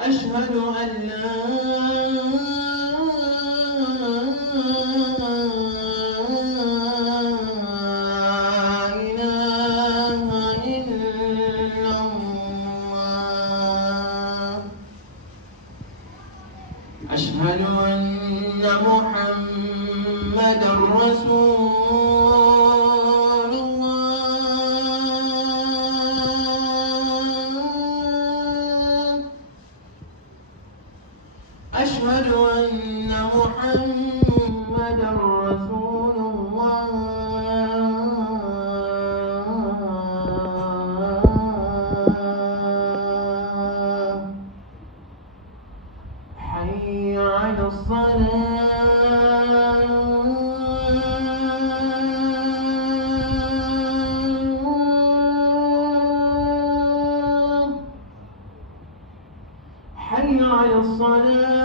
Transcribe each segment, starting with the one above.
أشهد أن لا إله إلا الله. أشهد أن محمدًا رسول الله. أشهد أن محمدًا رسول الله. حي على الصلاة. حي على الصلاة.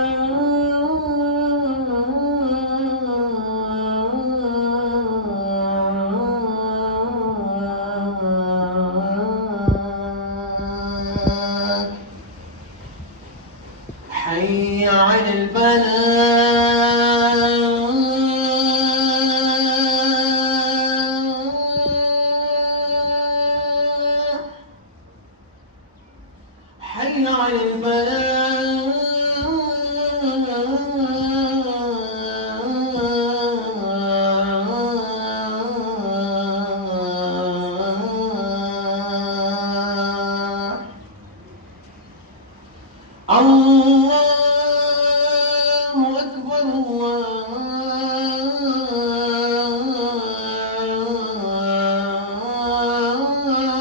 حي على الفلاح. حي على الفلاح. الله أكبر.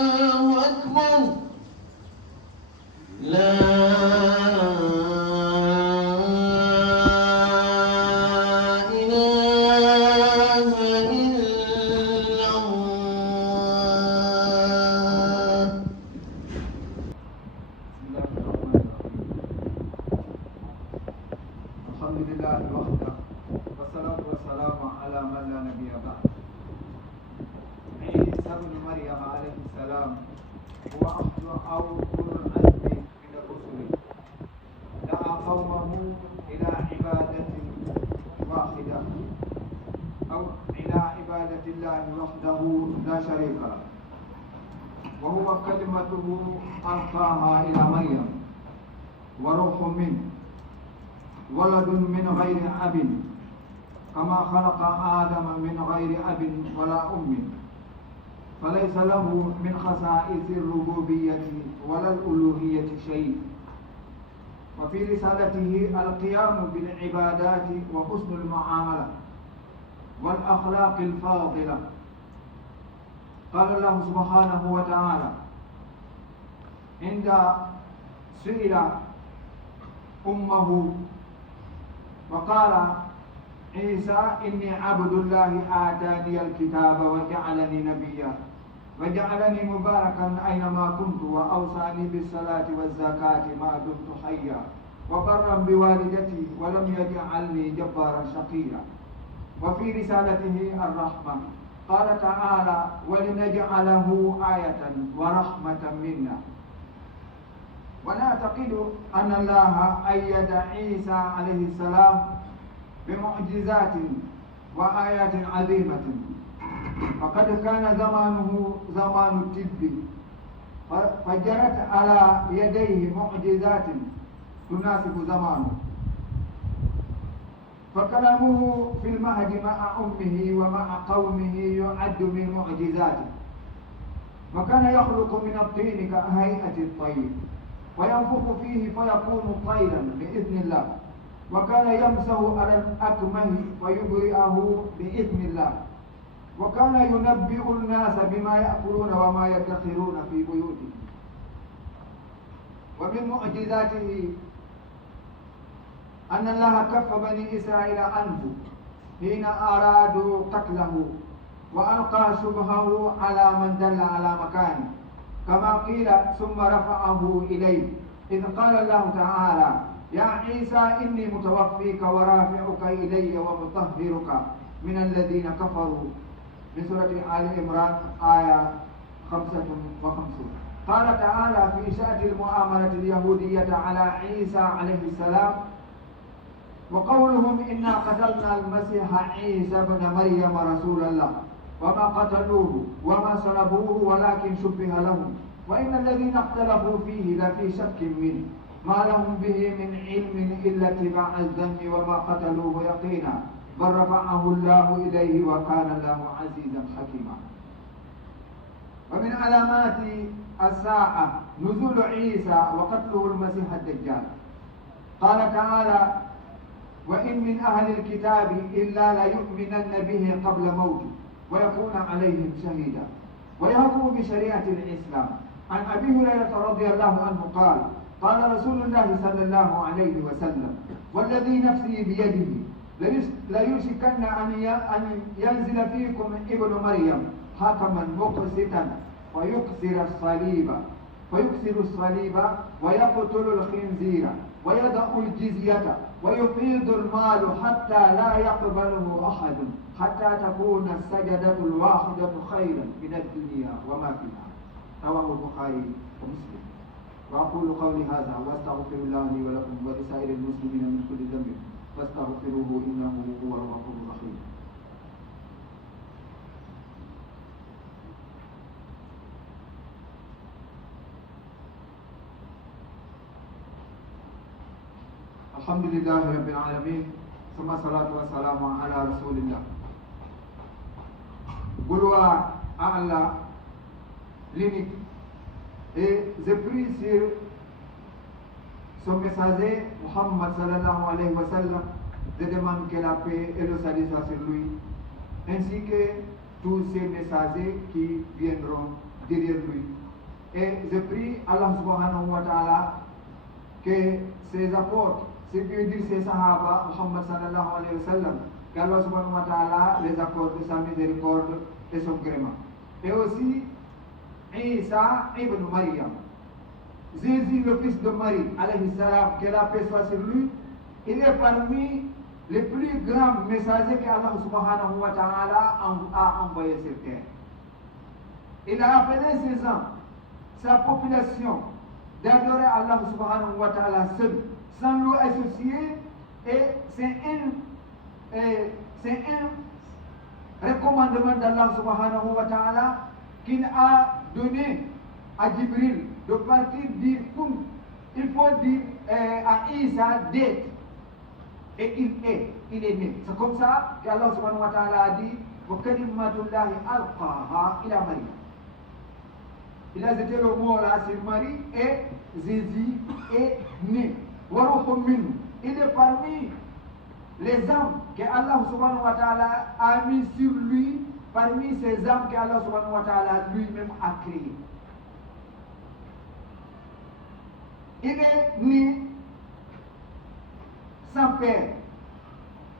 الله أكبر. لا إله إلا الله. الحمد لله وحده والصلاة والسلام على من لا نبي بعد. عيسى ابن مريم عليه السلام هو أولو العزم من الرسل. دعا قومه إلى عبادة واحدة أو إلى عبادة الله وحده لا شريك له، وهو كلمته ألقاها إلى مريم وروح منه، ولد من غير أب كما خلق آدم من غير أب ولا أم، فليس له من خصائص الربوبية ولا الألوهية شيء. وفي رسالته القيام بالعبادات وحسن المعاملة والأخلاق الفاضلة. قال الله سبحانه وتعالى عند سئل أمه وقال عيسى إني عبد الله آتاني الكتاب وجعلني نبيا وجعلني مباركا أينما كنت وأوصاني بالصلاة والزكاة ما دمت حيا وبرا بوالدتي ولم يجعلني جبارا شقيا. وفي رسالته الرحمة قال تعالى ولنجعله آية ورحمة منا. ونعتقد أن الله أيد عيسى عليه السلام بمعجزات وآيات عظيمة، فقد كان زمانه زمان الطب، فجرت على يديه معجزات تناسب زمانه. فكلامه في المهد مع أمه ومع قومه يعد من معجزاته. وكان يخلق من الطين كهيئة الطير وينفخ فيه فيكون طيرا بإذن الله. وكان يمسح على الأكمه ويبرئه بإذن الله. وكان ينبئ الناس بما يأكلون وما يدخرون في بيوتهم. ومن معجزاته أن الله كف بني إسرائيل عنه حين أرادوا قتله، وألقى شبهه على من دل على مكانه، كما قيل ثم رفعه إليه، إذ قال الله تعالى يا عيسى إني متوفيك ورافعك إلي ومطهرك من الذين كفروا من سورة آل عمران آية 55. قال تعالى في شأن المؤامرة اليهودية على عيسى عليه السلام: وقولهم إنا قتلنا المسيح عيسى ابن مريم رسول الله وما قتلوه وما صلبوه ولكن شبه لهم وإن الذين اختلفوا فيه لفي شك منه ما لهم به من علم إلا اتباع الظن وما قتلوه يقينا بل رفعه الله إليه وكان الله عزيزا حكيما. ومن علامات الساعة نزول عيسى وقتله المسيح الدجال. قال تعالى: وإن من أهل الكتاب إلا ليؤمنن به قبل موته ويكون عليهم شهيدا ويحكم بشريعة الإسلام. عن أبي هريرة رضي الله عنه قال: قال رسول الله صلى الله عليه وسلم: والذي نفسي بيده ليوشكن أن ينزل فيكم ابن مريم حكما مقسطا فيكسر الصليب ويقتل الخنزير ويدع الجزية ويفيض المال حتى لا يقبله أحد حتى تكون السجدة الواحدة خيرا من الدنيا وما فيها. رواه البخاري ومسلم. وأقول قولي هذا وأستغفر الله لي ولكم ولسائر المسلمين من كل ذنب فاستغفروه إنه هو الغفور الرحيم. الحمد لله رب العالمين ثم الصلاة والسلام على رسول الله. Gloire à Allah, l'unique. Et je prie sur son messager, Muhammad sallallahu alayhi wa sallam, je demande que la paix et le salut soient sur lui, ainsi que tous ces messagers qui viendront derrière lui. Et je prie Allah subhanahu wa ta'ala que ses apôtres, ce qui veut dire ses sahaba, Muhammad sallallahu alayhi wa sallam, qu'Allah subhanahu wa ta'ala les accorde de sa miséricorde et son gréement. Et aussi, Isa ibn Maryam, Jésus le fils de Marie, alayhi salam, que la paix soit sur lui, il est parmi les plus grands messagers qu'Allah subhanahu wa ta'ala a envoyés sur terre. Il a appelé ses gens, sa population, d'adorer Allah subhanahu wa ta'ala seul, sans lui associer, et c'est un recommandement d'Allah subhanahu wa ta'ala qu'il a donné à Jibril de partir dire comme il faut dire à Isa d'être, et il est né. C'est comme ça qu'Allah subhanahu wa ta'ala a dit wa kalimatullahi alqaha ila Marie. Il a jeté le mot là sur Marie et Jésus est né. Il est parmi les âmes que Allah subhanahu wa ta'ala a mis sur lui, parmi ces âmes que Allah subhanahu wa ta'ala lui-même a créées. Il est né sans père,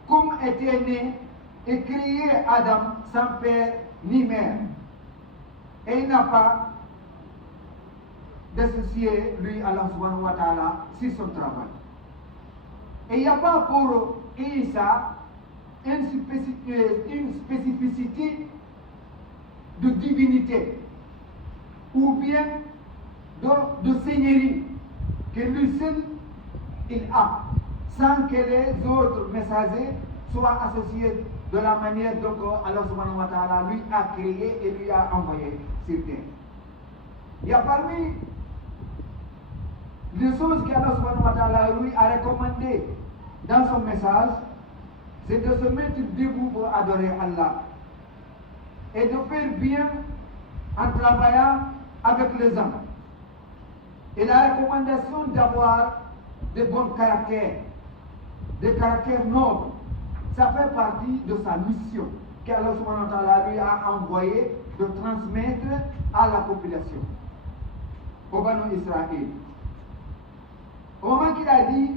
comme était né et créé Adam sans père ni mère. Et il n'a pas d'associé, lui, Allah subhanahu wa ta'ala, sur son travail. Et il n'y a pas pour Isa une spécificité de divinité ou bien de seigneurie que lui seul il a, sans que les autres messagers soient associés de la manière dont Allah subhanahu wa ta'ala lui a créé et lui a envoyé sur terre. Il y a parmi les choses qu'Allah subhanahu wa ta'ala lui a recommandées dans son message, c'est de se mettre debout pour adorer Allah et de faire bien en travaillant avec les hommes. Et la recommandation d'avoir de bons caractères, des caractères nobles, ça fait partie de sa mission qu'Allah subhanahu wa ta'ala lui a envoyé de transmettre à la population, au Banu Israël. Au moment qu'il a dit,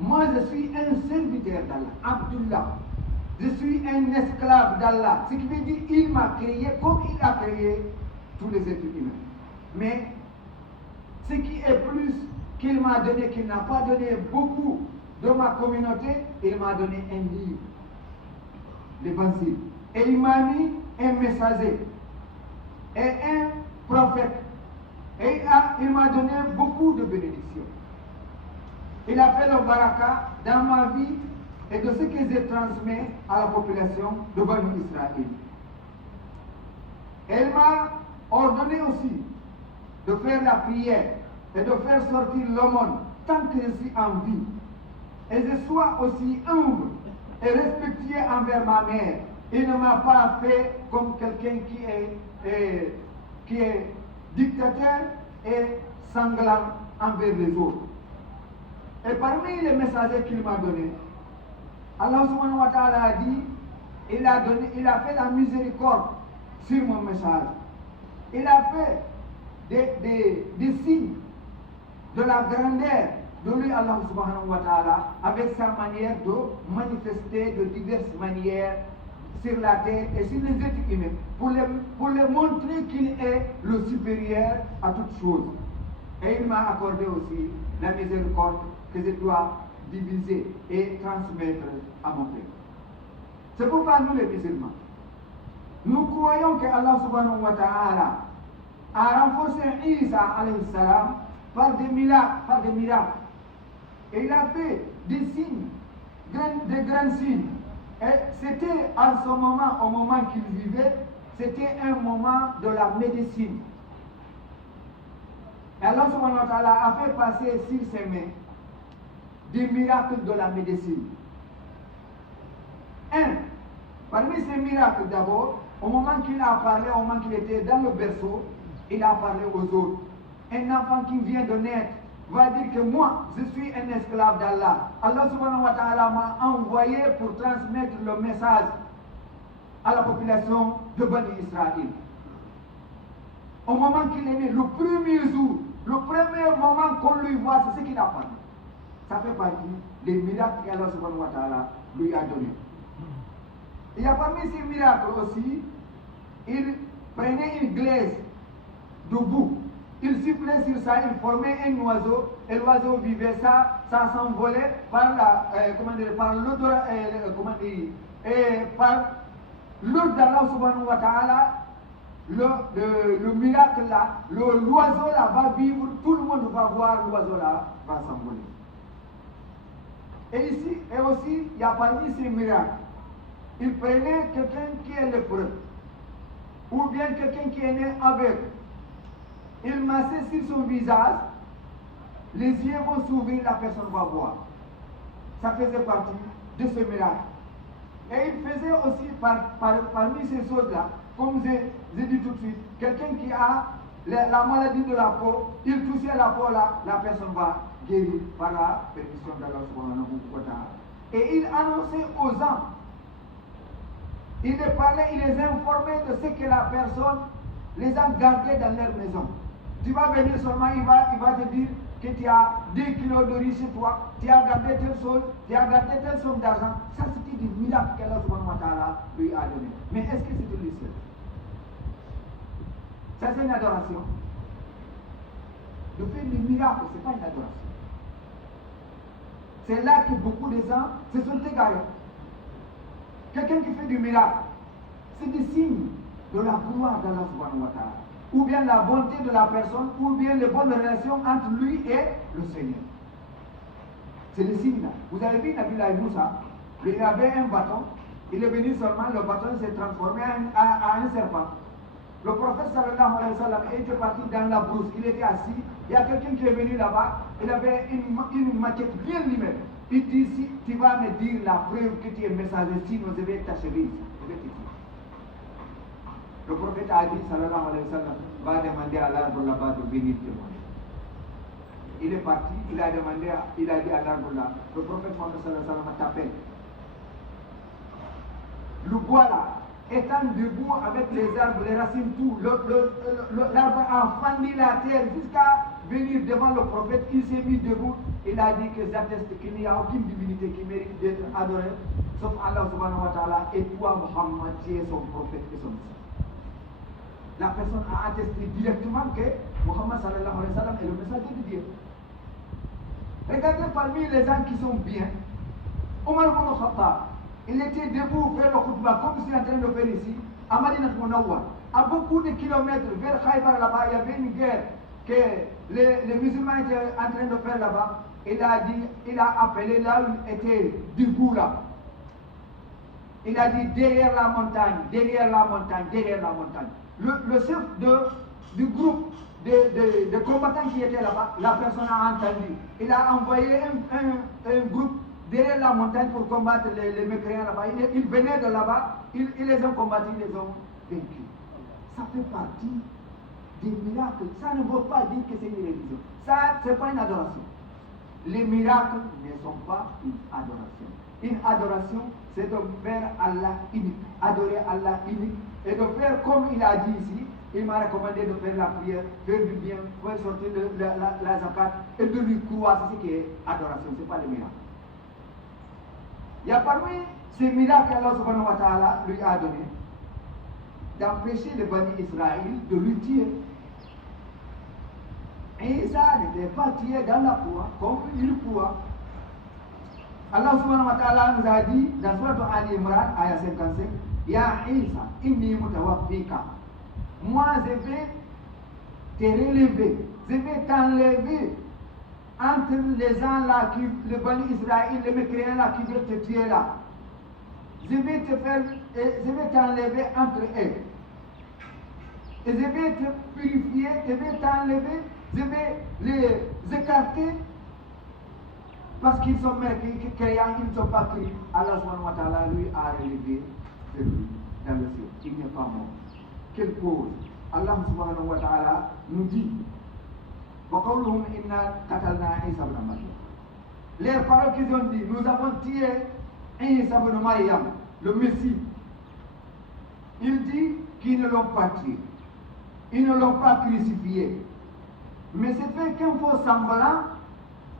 moi je suis un serviteur d'Allah, Abdullah, je suis un esclave d'Allah, ce qui veut dire il m'a créé comme il a créé tous les êtres humains. Mais ce qui est plus qu'il m'a donné, qu'il n'a pas donné beaucoup de ma communauté, il m'a donné un livre, l'Évangile. Et il m'a mis un messager et un prophète. Et il m'a donné beaucoup de bénédictions. Il a fait le baraka dans ma vie et de ce que je transmets à la population de Banu Israël. Elle m'a ordonné aussi de faire la prière et de faire sortir l'aumône tant que je suis en vie. Et je sois aussi humble et respectueux envers ma mère. Il ne m'a pas fait comme quelqu'un qui est dictateur et sanglant envers les autres. Et parmi les messagers qu'il m'a donnés, Allah subhanahu wa ta'ala a dit, il a fait la miséricorde sur mon message. Il a fait des signes de la grandeur de lui, Allah subhanahu wa ta'ala, avec sa manière de manifester de diverses manières sur la terre et sur les êtres humains, pour les montrer qu'il est le supérieur à toutes choses. Et il m'a accordé aussi la miséricorde que je dois diviser et transmettre à mon peuple. C'est pourquoi nous les musulmans, nous croyons que Allah subhanahu wa ta'ala a renforcé Isa alayhi salam par des miracles. Et il a fait des signes, des grands signes. Et c'était en ce moment, au moment qu'il vivait, c'était un moment de la médecine. Et Allah subhanahu wa ta'ala a fait passer sur ses mains des miracles de la médecine. Parmi ces miracles d'abord, au moment qu'il a parlé, au moment qu'il était dans le berceau, il a parlé aux autres. Un enfant qui vient de naître va dire que moi, je suis un esclave d'Allah. Allah subhanahu wa ta'ala m'a envoyé pour transmettre le message à la population de Bani Israël. Au moment qu'il est né, le premier jour, le premier moment qu'on lui voit, c'est ce qu'il a parlé. Ça fait partie des miracles qu'Allah subhanahu wa ta'ala lui a donnés. Il y a parmi ces miracles aussi, il prenait une glaise de boue, il sifflait sur ça, il formait un oiseau, et l'oiseau vivait ça s'envolait par par l'odeur, par l'eau d'Allah subhanahu wa ta'ala, le miracle là, l'oiseau là va vivre, tout le monde va voir l'oiseau là, va s'envoler. Et ici, et aussi, il y a parmi ces miracles, il prenait quelqu'un qui est lépreux, ou bien quelqu'un qui est né aveugle. Il massait sur son visage, les yeux vont s'ouvrir, la personne va voir. Ça faisait partie de ce miracle. Et il faisait aussi parmi ces choses-là, comme j'ai dit tout de suite, quelqu'un qui a la maladie de la peau, il touchait la peau là, la personne va guérir par la permission d'Allah subhanahu wa ta'ala. Et il annonçait aux gens, il les parlait, il les informait de ce que la personne les a gardés dans leur maison. Tu vas venir seulement, il va te dire que tu as 2 kilos de riz chez toi, tu as gardé telle chose, tu as gardé telle somme d'argent. Ça, c'était des miracles qu'Allah subhanahu wa ta'ala lui a donné. Mais est-ce que c'était lui seul? Ça, c'est une adoration. De faire des miracles, ce n'est pas une adoration. C'est là que beaucoup de gens se sont égarés. Quelqu'un qui fait du miracle, c'est des signes de la gloire d'Allah subhanahu wa ta'ala. Ou bien la bonté de la personne, ou bien les bonnes relations entre lui et le Seigneur. C'est le signe là. Vous avez vu Nabi Moussa, il avait un bâton, il est venu seulement, le bâton s'est transformé en un serpent. Le prophète sallallahu alayhi wa sallam était parti dans la brousse, il était assis, il y a quelqu'un qui est venu là-bas, il avait une maquette bien limée. Il dit, si tu vas me dire la preuve que tu es messager, sinon je vais t'achever ici, je vais te tuer. Le prophète a dit, sallallahu alayhi wa sallam, va demander à l'arbre là-bas de venir témoigner. Il est parti, il a dit à l'arbre là, le prophète Mohammed sallallahu alayhi wa sallam t'appelle. Le bois là, étant debout avec les arbres, les racines, tout, l'arbre a fendu la terre jusqu'à venir devant le prophète, il s'est mis debout, il a dit que j'atteste qu'il n'y a aucune divinité qui mérite d'être adorée, sauf Allah subhanahu wa ta'ala, et toi Muhammad, tu es son prophète et son messager. La personne a attesté directement que Muhammad sallallahu alayhi wa sallam est le messager de Dieu. Regardez parmi les gens qui sont bien, Omar ibn Khattab, il était debout faire le khutbah comme je suis en train de faire ici, à Madinat Munawwar. À beaucoup de kilomètres vers Khaybar là-bas, il y avait une guerre que les musulmans étaient en train de faire là-bas. Il a appelé là où il était debout là. Il a dit derrière la montagne, derrière la montagne, derrière la montagne. Le chef du groupe de combattants qui était là-bas, la personne a entendu. Il a envoyé un groupe derrière la montagne pour combattre les mécréants là-bas. Ils venaient de là-bas, ils les ont combattus, ils les ont vaincus. Ça fait partie des miracles. Ça ne veut pas dire que c'est une religion. Ça, ce n'est pas une adoration. Les miracles ne sont pas une adoration. Une adoration, c'est de faire Allah unique, adorer Allah unique, et de faire comme il a dit ici. Il m'a recommandé de faire la prière, faire du bien, faire sortir la zakat, et de lui croire. C'est ce qui est adoration, ce n'est pas le miracle. Il y a parmi ces miracles qu'Allah subhanahu wa ta'ala lui a donné, d'empêcher les Bani Israël de lui tuer. Et ça n'était pas tué dans la foi comme il pouvait. Allah subhanahu wa ta'ala nous a dit dans Surah Ali Imran, ayat 55, Ya Isa, inni mutawaffika. Moi je vais te relever, je vais t'enlever entre les gens là, les Bani Israël, les mécréants là qui veulent te tuer là. Je vais t'enlever entre eux. Et je vais te purifier, je vais t'enlever, je vais les écarter parce qu'ils sont mécréants, ils ne sont pas cru. Allah subhanahu wa ta'ala lui a relevé celui dans le ciel. Il n'est pas mort. Quelle cause? Allah subhanahu wa ta'ala nous dit وَقَوْلُهُمْ إِنَّا قَتَلْنَا عِيسَى بْنَ مَرْيَمَ. Les paroles qu'ils ont dit, nous avons tué Isa ibn Maryam, le Messie. Il dit qu'ils ne l'ont pas tué. Ils ne l'ont pas crucifié. Mais c'était qu'un faux semblant.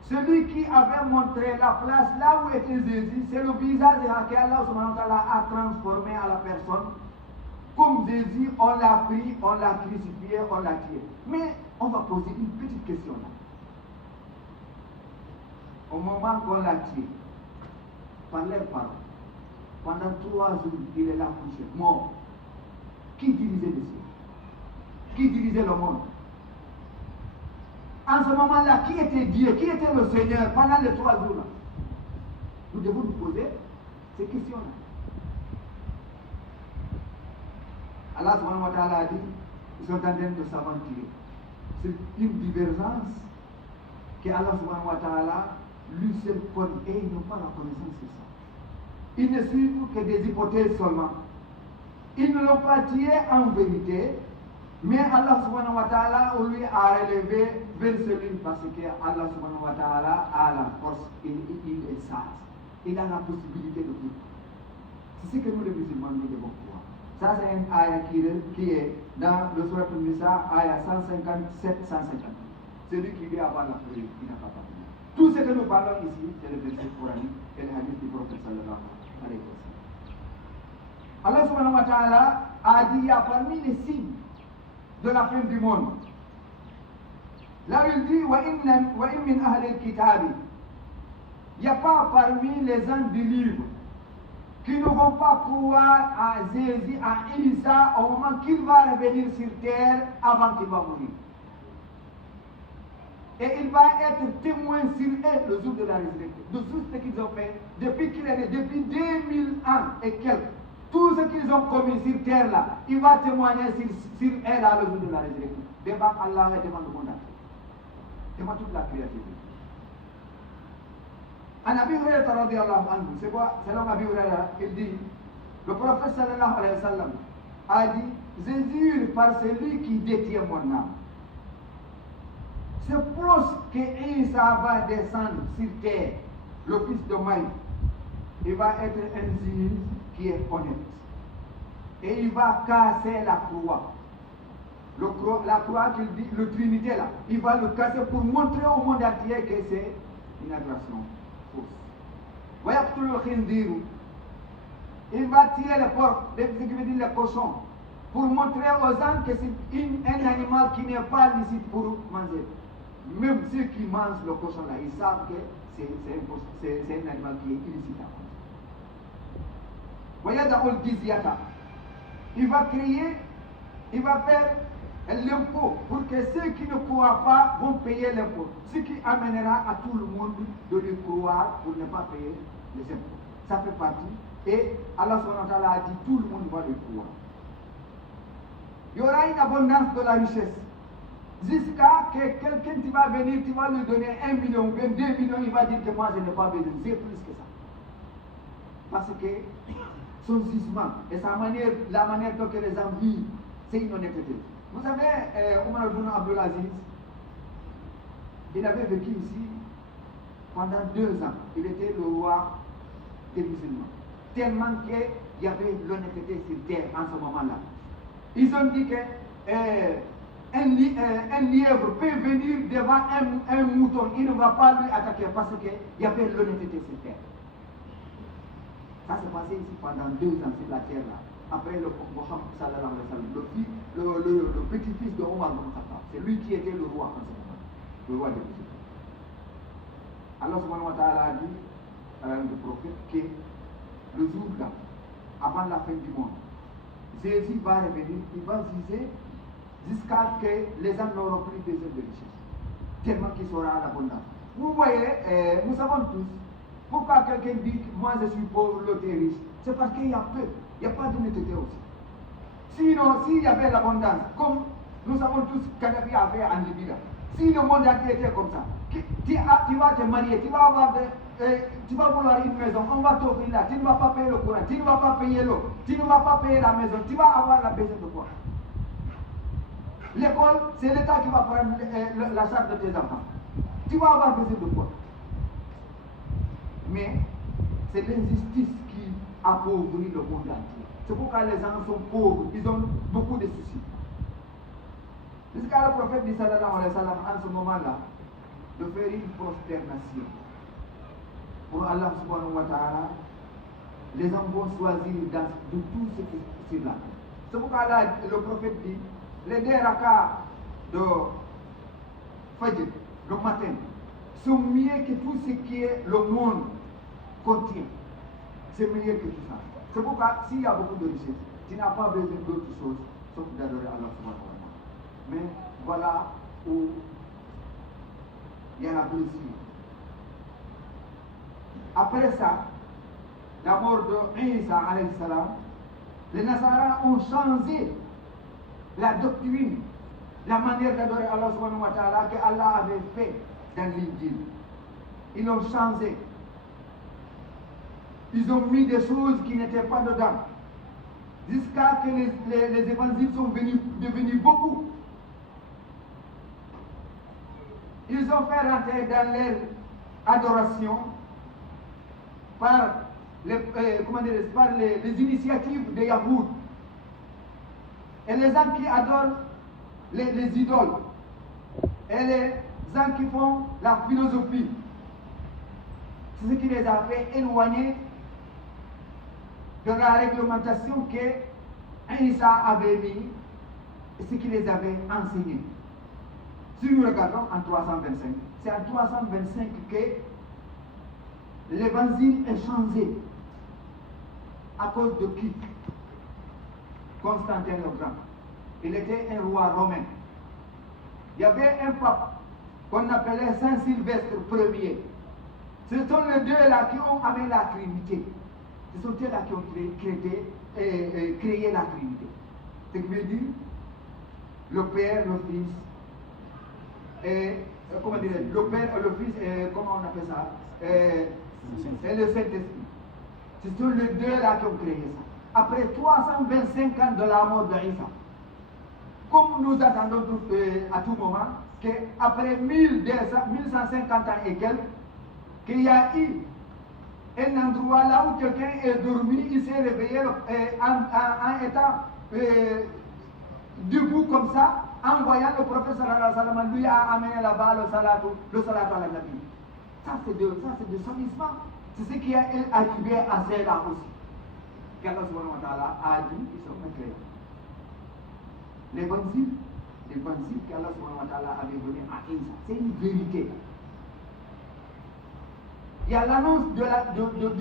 Celui qui avait montré la place là où était Jésus, c'est le visage qu'Allah subhanahu wa ta'ala a transformé à la personne. Comme Jésus, on l'a pris, on l'a crucifié, on l'a tué. Mais on va poser une petite question là. Au moment qu'on l'a tué, par les paroles, pendant 3 jours, il est là couché, mort. Qui dirigeait le ciel? Qui dirigeait le monde? En ce moment-là, qui était Dieu? Qui était le Seigneur pendant les 3 jours-là? Nous devons nous poser ces questions-là. Allah subhanahu wa ta'ala a dit, ils sont en train de s'aventurer. C'est une divergence que Allah subhanahu wa ta'ala lui seul connaît et ils n'ont pas la connaissance de ça. Ils ne suivent que des hypothèses seulement. Ils ne l'ont pas tué en vérité, mais Allah subhanahu wa ta'ala lui a relevé vers celui parce que Allah subhanahu wa ta'ala a la force, il est sage. Il a la possibilité de tout. C'est ce que nous les musulmans nous devons croire. Ça c'est une ayah qui est dans le Surah An-Nisa, ayah 157-150. Celui qui veut avoir la preuve, il n'a pas parlé. Tout ce que nous parlons ici, c'est le verset coranique et le hadith du prophète sallallahu alayhi wa sallam. Allah subhanahu wa ta'ala a dit, il y a parmi les signes de la fin du monde. Là il dit, وَإِن مِّنْ أَهْلِ الْكِتَابِ. Il n'y a pas parmi les gens du livre qui ne vont pas croire à Jésus, à Isa, au moment qu'il va revenir sur terre avant qu'il va mourir. Et il va être témoin sur eux le jour de la résurrection, de tout ce qu'ils ont fait depuis qu'il est né, depuis 2000 ans et quelques. Tout ce qu'ils ont commis sur terre là, il va témoigner sur eux là le jour de la résurrection. Devant Allah et devant le monde entier. Devant toute la créature. En Abi Hurairah radiyallahu anhu, c'est quoi? Selon Abi Hurairah, il dit, le prophète sallallahu alayhi wa sallam a dit, je jure par celui qui détient mon âme. C'est proche que Isa va descendre sur terre, le fils de Marie. Il va être un juge qui est honnête. Et il va casser la croix. La croix qu'il dit, le Trinité là, il va le casser pour montrer au monde entier que c'est une agression fausse. Il va tirer les porcs, les cochons, pour montrer aux gens que c'est un animal qui n'est pas licite pour manger. même ceux qui mangent le cochon là, ils savent que c'est un animal qui est illicite. Voyez dans le Giziata, il va créer, il va faire l'impôt pour que ceux qui ne croient pas vont payer l'impôt. Ce qui amènera à tout le monde de le croire pour ne pas payer les impôts. Ça fait partie. Et Allah subhanahu wa ta'ala a dit tout le monde va le croire. Il y aura une abondance de la richesse. Jusqu'à que quelqu'un qui va venir, tu vas lui donner 1 million ou 2 millions, il va dire que moi je n'ai pas besoin. C'est plus que ça. Parce que son jugement et la manière dont les gens vivent, c'est une honnêteté. Vous savez, Omar ibn Abdulaziz, il avait vécu ici pendant 2 ans. Il était le roi des musulmans. Tellement qu'il y avait l'honnêteté sur terre en ce moment-là. Ils ont dit que un lièvre peut venir devant un mouton, il ne va pas lui attaquer parce qu'il y avait l'honnêteté sur terre. Ça s'est passé ici pendant 2 ans sur la terre là. Après le Mohammed sallallahu alayhi wa sallam, le petit-fils de Omar ibn Khattab, c'est lui qui était le roi en ce moment, le roi des musulmans. Allah subhanahu wa ta'ala a dit à l'âme du prophète que le jour là, avant la fin du monde, Jésus va revenir, il va juger jusqu'à ce que les gens n'auront plus besoin de richesse, tellement qu'il sera à l'abondance. Vous voyez, nous savons tous, pourquoi quelqu'un dit que moi je suis pauvre, l'autre est riche, c'est parce qu'il y a peu, il n'y a pas d'honnêteté aussi. Sinon, s'il y avait l'abondance, comme nous savons tous Kadhafi a fait en Libye, si le monde entier était comme ça, tu vas te marier, tu vas vouloir une maison, on va t'offrir là, tu ne vas pas payer le courant, tu ne vas pas payer l'eau, tu ne vas pas payer la maison, tu vas avoir la besoin de quoi? L'école, c'est l'État qui va prendre la charge de tes enfants. Tu vas avoir besoin de quoi? Mais c'est l'injustice qui appauvrit le monde entier. C'est pourquoi les gens sont pauvres, ils ont beaucoup de soucis. Jusqu'à le prophète dit sallallahu alayhi wa sallam en ce moment-là, de faire une prosternation. Pour Allah subhanahu wa ta'ala, les gens vont choisir de tout ce qui est là. C'est pourquoi là, le prophète dit, les 2 rakas de Fajr, le matin, sont mieux que tout ce qui est le monde contient. C'est mieux que tout ça. C'est pourquoi s'il y a beaucoup de richesses, tu n'as pas besoin d'autre chose sauf d'adorer Allah subhanahu wa ta'ala. Mais voilà où il y a la blessure. Après ça, la mort de Isa alayhi salam, les Nasara ont changé la doctrine, la manière d'adorer Allah subhanahu wa ta'ala que Allah avait fait dans l'Injil. Ils l'ont changé. Ils ont mis des choses qui n'étaient pas dedans. Jusqu'à ce que les évangiles sont devenus beaucoup. Ils ont fait rentrer dans leur adoration par les initiatives des Yahoud. Et les gens qui adorent les idoles. Et les gens qui font la philosophie. C'est ce qui les a fait éloigner de la réglementation que Isa avait mis et ce qui les avait enseigné. Si nous regardons en 325, c'est en 325 que l'évangile est changé. À cause de qui? Constantin le Grand. Il était un roi romain. Il y avait un pape qu'on appelait Saint Sylvestre Ier. Ce sont les 2 là qui ont amené la Trinité. Ce sont eux là qui ont créé la Trinité. Ce qui veut dire le Père, le Fils, et comment dire, le Père, le Fils, comment on appelle ça, et le Saint-Esprit. Ce sont les 2 là qui ont créé ça. Après 325 ans de la mort d'Isa, comme nous attendons à tout moment, qu'après 1150 ans et quelques, qu'il y a eu un endroit là où quelqu'un est dormi, il s'est réveillé en étant debout comme ça, en voyant le prophète sallallahu alayhi wa sallam, lui a amené là-bas le salat à la Nabi. Ça c'est de salissement. C'est ce qui est arrivé à Zéla aussi. Qu'Allah subhanahu wa ta'ala a dit, ils sont éclairés. L'évangile l'évangile qu'Allah subhanahu wa ta'ala avait donné à Isa. C'est une vérité. Il y a l'annonce du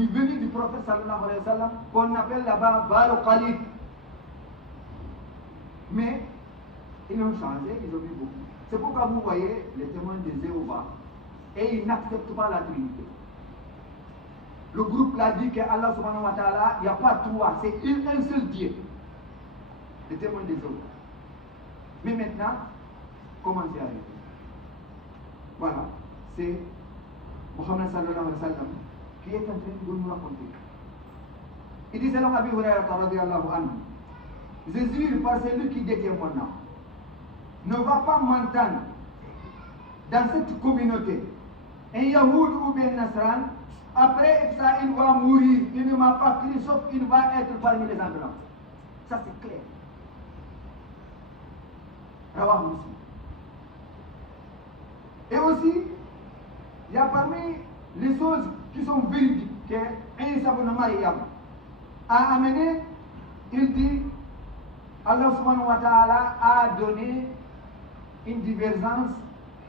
venu du prophète sallallahu alayhi wa sallam qu'on appelle là-bas Baal Khalid. Mais ils ont changé, ils ont mis beaucoup. C'est pourquoi vous voyez les témoins de Jéhovah et ils n'acceptent pas la Trinité. Le groupe l'a dit qu'Allah subhanahu wa ta'ala, il n'y a pas trois, c'est un seul Dieu. Les témoins de Jéhovah. Mais maintenant, comment c'est arrivé? Voilà, c'est Muhammad sallallahu alayhi wa sallam qui est en train de nous raconter. Il dit selon Abi Hurairah radiyallahu anhu, Jésus, par celui qui détient mon nom, ne va pas m'entendre dans cette communauté. Un Yahoud ou bien Nasran, après ça, il va mourir. Il ne m'a pas crié, sauf qu'il va être parmi les endroits. Ça, c'est clair. Rawah Muslim. Et aussi, il y a parmi les choses qui sont véridiques que Isa ibn Maryam a amené, il dit, Allah subhanahu wa ta'ala a donné une divergence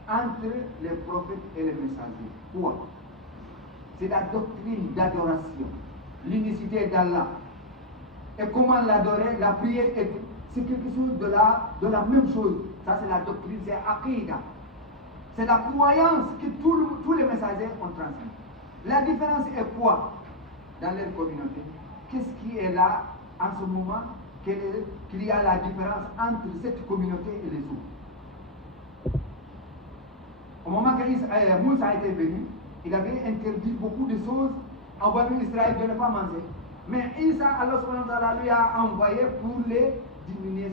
entre les prophètes et les messagers. Pourquoi? C'est la doctrine d'adoration, l'unicité d'Allah. Et comment l'adorer, la prière, c'est quelque chose de la même chose. Ça, c'est la doctrine, c'est Aqidah. C'est la croyance que tous les messagers ont transmis. La différence est quoi dans leur communauté? Qu'est-ce qui est là en ce moment qu'il y a la différence entre cette communauté et les autres? Au moment que Moussa était venu, il avait interdit beaucoup de choses en Banu Israël de ne pas manger. Mais Isa, Allah subhanahu wa ta'ala, lui a envoyé pour les diminuer,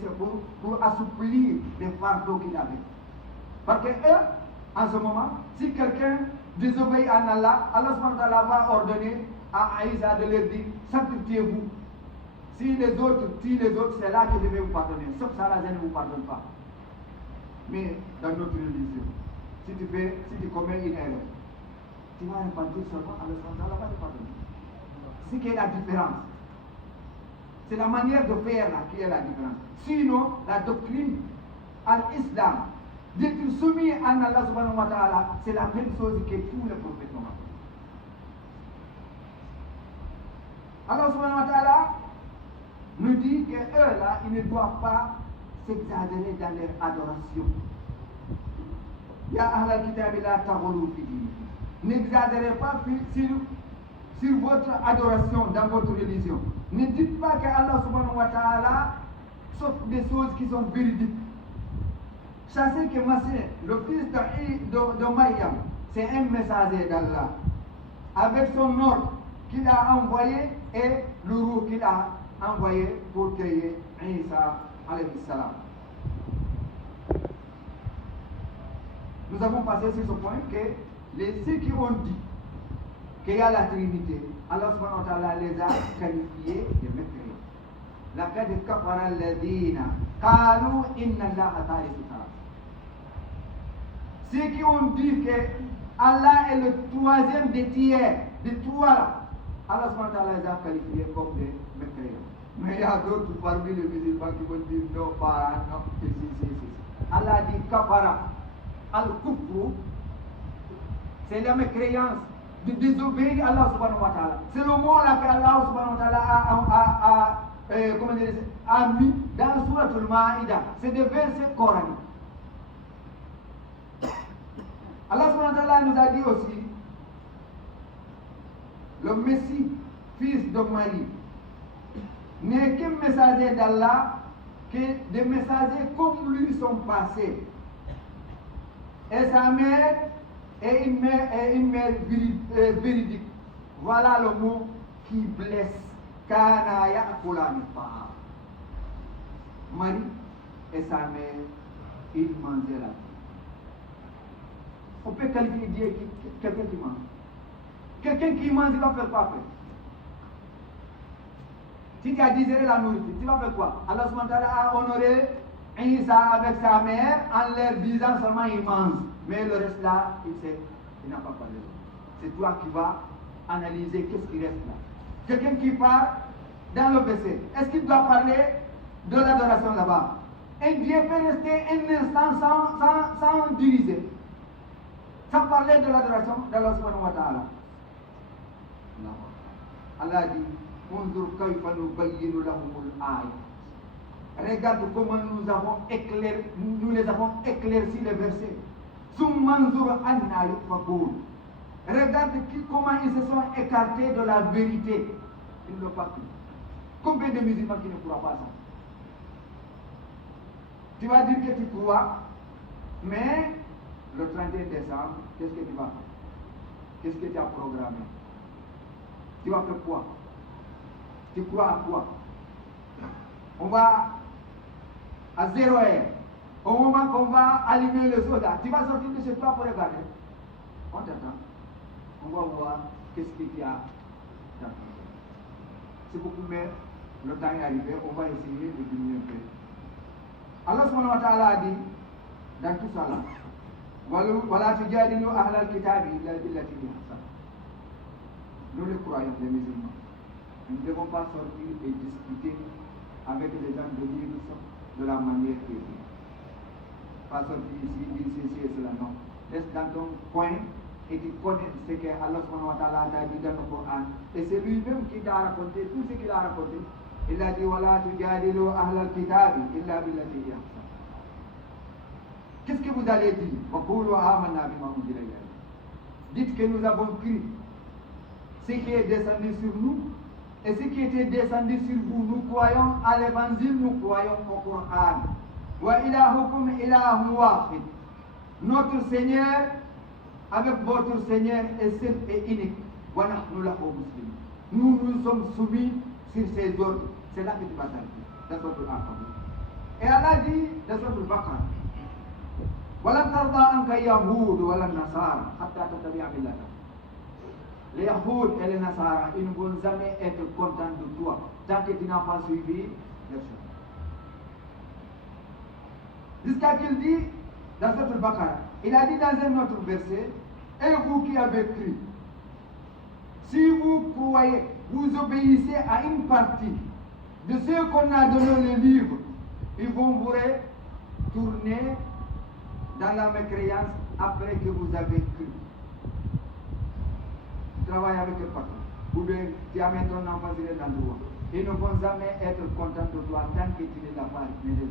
pour assouplir les fardeaux qu'il avait. Parce que eux, en ce moment, si quelqu'un désobéit à Allah, Allah subhanahu wa ta'ala va ordonner à Isa de leur dire, sanctifiez-vous. Si les autres tuent les autres, c'est là que je vais vous pardonner. Sauf ça, là, je ne vous pardonne pas. Mais dans notre religion, si tu commets une erreur, tu vas repentir seulement, Allah subhanahu wa ta'ala va te pardonner. C'est qui est la différence. C'est la manière de faire là qui est la différence. Sinon, la doctrine à l'islam, d'être soumis à Allah subhanahu wa ta'ala, c'est la même chose que tous les prophètes ont fait. Allah subhanahu wa ta'ala nous dit que eux là, ils ne doivent pas s'exagérer dans leur adoration. Ya ahlal kitabi la taghlu fi dinikum. N'exagérez pas sur votre adoration dans votre religion. Ne dites pas que Allah subhanahu wa ta'ala, sauf des choses qui sont véridiques. Sachez que Masih, le fils de Maryam, c'est un messager d'Allah. Avec son ordre qu'il a envoyé et le roux qu'il a envoyé pour créer Isa alayhi salam. Nous avons passé sur ce point que ceux qui ont dit qu'il y a la Trinité, Allah subhanahu wa ta'ala les a qualifiés de mécréants. لقد كفر الذين قالوا إن الله ثالث ثلاثة. Ceux qui ont dit que Allah est le troisième des tiers, des trois là, Allah subhanahu wa ta'ala les a qualifiés comme des mécréants. Mais il y a d'autres parmi les musulmans qui vont dire non, pas, non, si. Allah dit kafara, al-kufru, c'est la mécréance de désobéir à Allah subhanahu wa ta'ala. C'est le mot là qu'Allah subhanahu wa ta'ala a mis dans le Surat al-Ma'ida. C'est des versets coraniques. Allah subhanahu wa ta'ala nous a dit aussi, le Messie, fils de Marie, n'est qu'un messager d'Allah, que des messagers comme lui sont passés. Et sa mère est une mère véridique. Voilà le mot qui blesse. Kana ya'kulani ta'am. Marie et sa mère, ils mangeaient la vie. On peut qualifier Dieu quelqu'un qui mange. Quelqu'un qui mange, il va faire quoi après? Si tu as digéré la nourriture, tu vas faire quoi? Allah subhanahu wa ta'ala a honoré Isa avec sa mère en leur disant seulement il mange. Mais le reste là, il n'a pas parlé. C'est toi qui vas analyser qu'est-ce qui reste là. Quelqu'un qui part dans le verset, est-ce qu'il doit parler de l'adoration là-bas? Un Dieu peut rester un instant sans diriger, sans parler de l'adoration d'Allah subhanahu wa ta'ala. Allah dit, Unzur kayfa nubayyinu lahumul ayat. Regarde comment nous les avons éclairci les versets. Summanzur anna yufakun. Regarde comment ils se sont écartés de la vérité. Ils ne l'ont pas cru. Combien de musulmans qui ne croient pas ça? Tu vas dire que tu crois, mais le 31 décembre, qu'est-ce que tu vas faire? Qu'est-ce que tu as programmé? Tu vas faire quoi? Tu crois à quoi? On va à 0 heure. Au moment qu'on va allumer le soda, tu vas sortir de chez toi pour regarder. On t'attend. On va voir qu'est-ce que tu as dans ton cœur. C'est beaucoup mieux. Le temps est arrivé, on va essayer de diminuer un peu. Allah subhanahu wa ta'ala a dit dans tout ça là, voilà tujadilu ahlal kitabi illa billati hi ahsan. Nous les croyants, les musulmans, nous ne devons pas sortir et discuter avec les gens de l'Église de la manière qui est bien. Pas sortir ici, dire ceci et cela, non. Reste dans ton coin et tu connais ce que Allah subhanahu wa ta'ala a dit dans le Coran. Et c'est lui-même qui t'a raconté tout ce qu'il a raconté. Il a dit voilà tujadilu ahlal kitabi illa billati hi ahsan. Qu'est-ce que vous allez dire? Dites que nous avons cru ce qui est descendu sur nous et ce qui était descendu sur vous. Nous croyons à l'évangile, nous croyons au Coran. Wa ilahukum ilahun wahid. Notre Seigneur avec votre Seigneur est seul et unique. Wa nahnu lahu muslimun. Nous sommes soumis sur ses ordres. C'est là que tu vas t'arrêter. Dans notre alphabet. Et Allah dit dans notre Baqarah, ولن ترضى عنك اليهود ولا النصارى حتى تتبع ملتهم. Les Yahoud et les Nasara, ils ne vont jamais être contents de toi tant que tu n'as pas suivi leur chemin. Jusqu'à qu'il dit dans cette Baqarah, il a dit dans un autre verset, et vous qui avez cru, si vous croyez, vous obéissez à une partie de ceux qu'on a donné le livre, ils vont vous retourner dans la mécréance après que vous avez cru. Tu travailles avec le patron, ou bien tu amènes ton enfant sur un endroit. Ils ne vont jamais être contents de toi tant que tu ne les as pas résolus.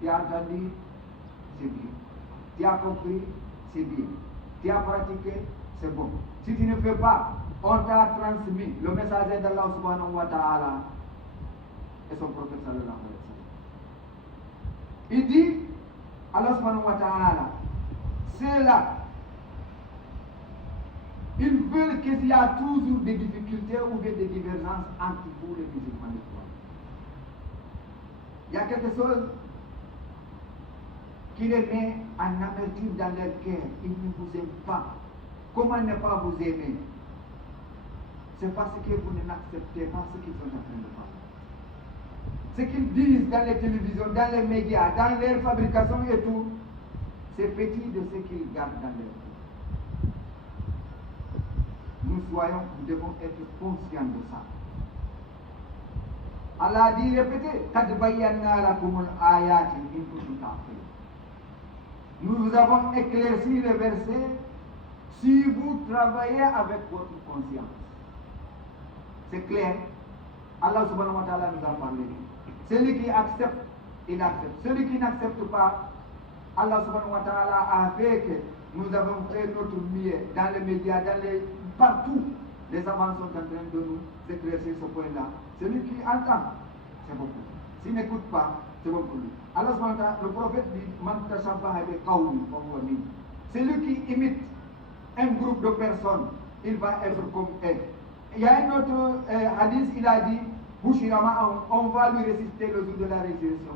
Tu as entendu, c'est bien. Tu as compris, c'est bien. Tu as pratiqué, c'est bon. Si tu ne fais pas, on t'a transmis le messager d'Allah subhanahu wa ta'ala et son prophète sallallahu alayhi wa sallam. Il dit, Allah subhanahu wa ta'ala, c'est là. Ils veulent qu'il y a toujours des difficultés ou des divergences entre vous les musulmans de foi. Il y a quelque chose qui les met en amertume dans leur cœur. Ils ne vous aiment pas. Comment ne pas vous aimer? C'est parce que vous n'acceptez pas ce qu'ils sont en train de faire. Ce qu'ils disent dans les télévisions, dans les médias, dans leur fabrication et tout, c'est petit de ce qu'ils gardent dans leur vie. Nous devons être conscients de ça. Allah dit, répétez, nous vous avons éclairci les versets si vous travaillez avec votre conscience. C'est clair. Allah subhanahu wa ta'ala nous a parlé. Celui qui accepte, il accepte. Celui qui n'accepte pas, Allah subhanahu wa ta'ala a fait que nous avons fait notre mieux dans les médias, partout. Les savants sont en train de nous éclaircir ce point-là. Celui qui entend, c'est beaucoup. S'il n'écoute pas, c'est bon pour lui. Allah subhanahu wa ta'ala, le prophète dit, Man tashabbaha bi qawmi fa huwa min. Celui qui imite un groupe de personnes, il va être comme eux. Il y a un autre hadith, il a dit, on va lui réciter le jour de la résurrection.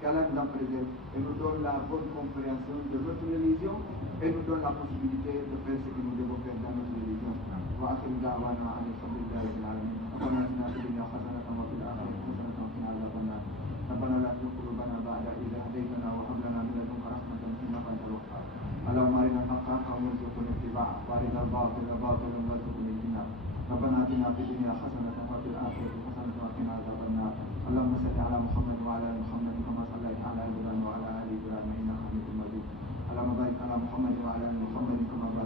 Qu'Allah nous en préserve et nous donne la bonne compréhension de notre religion et nous donne la possibilité de faire ce que nous devons faire dans notre religion. وآخر دعوانا أن الحمد لله رب العالمين. ربنا آتنا في الدنيا حسنة وفي الآخرة حسنة وقنا عذاب النار. ربنا لا تزغ قلوبنا بعد إذ هديتنا وهب لنا من لدنك رحمة إنك أنت الوهاب. اللهم أرنا الحق حقا وارزقنا اتباعه وأرنا الباطل باطلا وارزقنا اجتنابه. ربنا آتنا في الدنيا حسنة وفي الآخرة حسنة وقنا عذاب النار اللهم صل على محمد وعلى آل محمد كما صليت على آل إبراهيم وعلى آل إبراهيم إنك حميد مجيد اللهم بارك على محمد وعلى آل محمد كما باركت